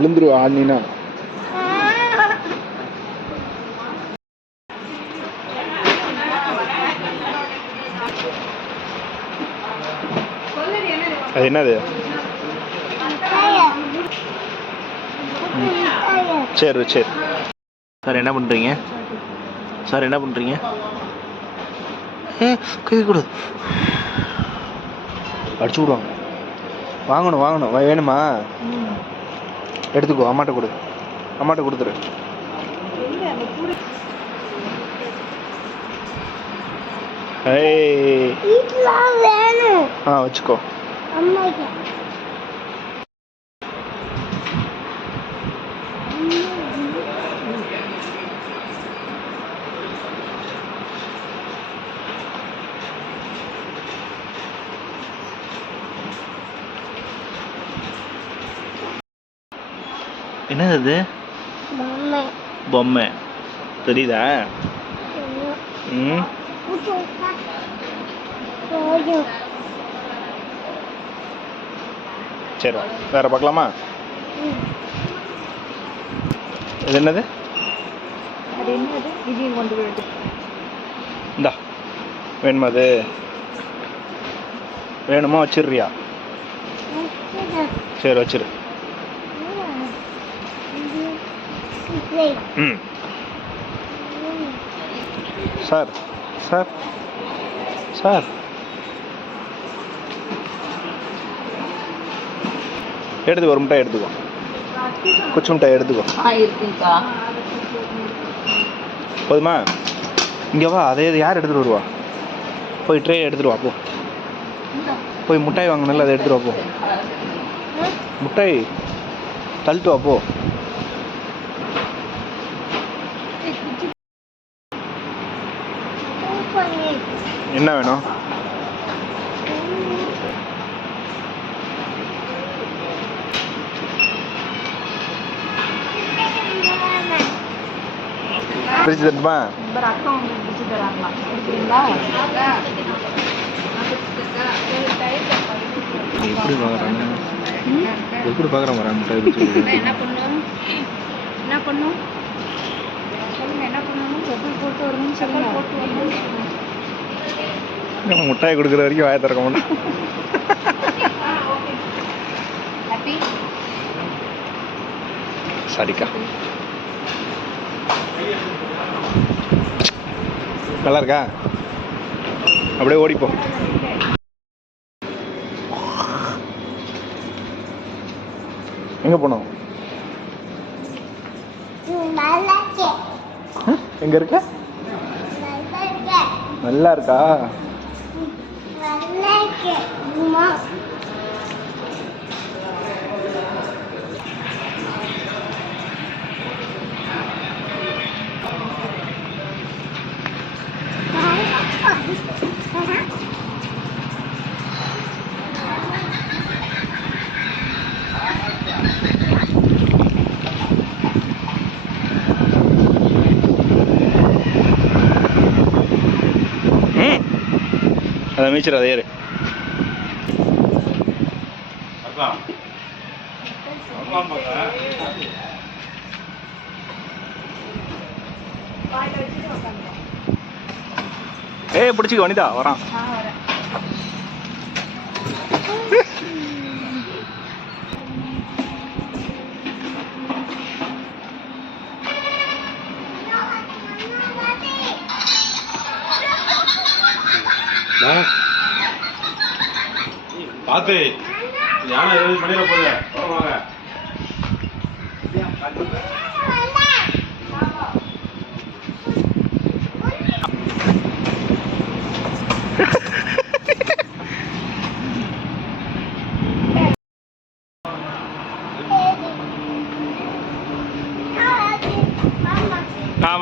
விழுந்துருவா ஆடினா. அது என்னது? சரி சரி. சார் என்ன பண்ணுறீங்க? சார் என்ன பண்ணுறீங்க? கை கொடு, அடிச்சு விடுவாங்க. வாங்கணும் வாங்கணும். வேணுமா? எடுத்துக்கோ. அம்மாட்ட கொடு, அம்மாட்ட கொடுத்துரு. வச்சுக்கோ. என்னது அது? பொம்மை தெரியுதா? சரி, வேற பார்க்கலாமா? இது என்னது? இந்தா, வேணுமா? அது வேணுமா? வச்சிடுறியா? சரி வச்சிரு. சார் சார் சார், எடுத்துக்கோ. ஒரு மிட்டாய் எடுத்துக்கோ, குச்சி மிட்டாய் எடுத்துக்கோ. போதுமா? இங்கே வா. அதே யார் எடுத்துகிட்டு வருவா? போய் ட்ரே எடுத்துகிட்டு வா. போ, போய் மிட்டாய் வாங்கினால அதை எடுத்துகிட்டு வா. போ, மிட்டாய் தள்ளிட்டு வா. போ. என்ன வேணும்? பிரிச்சு தட்டுமா? எப்படி பார்க்குறாங்க? எப்படி பார்க்குறான் வரேன் மிட்டாய் பிடிச்சி? என்ன பண்ணும்? என்ன பண்ணும் சொல்லுங்க. என்ன பண்ணணும்? செப்பல் போட்டு வரணும்னு சொல்லுங்க. நம்ம மிட்டாய் கொடுக்குற வரைக்கும் வாய திறக்க மாட்டோம். சரிக்கா, நல்லா இருக்கா? அப்படியே ஓடிப்போம். எங்க போனோம்? எங்க இருக்க? நல்லா இருக்கா? அதை மீச்சர் அதை ஏறு. பிடிச்சிக்க வனிதா, வரான். பார்த்து யானை 20 மணியில போகுது. வாங்க.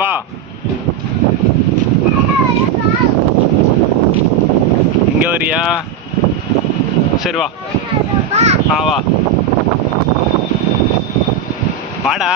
வா. இங்க வரியா? சரி வா. வா வாடா.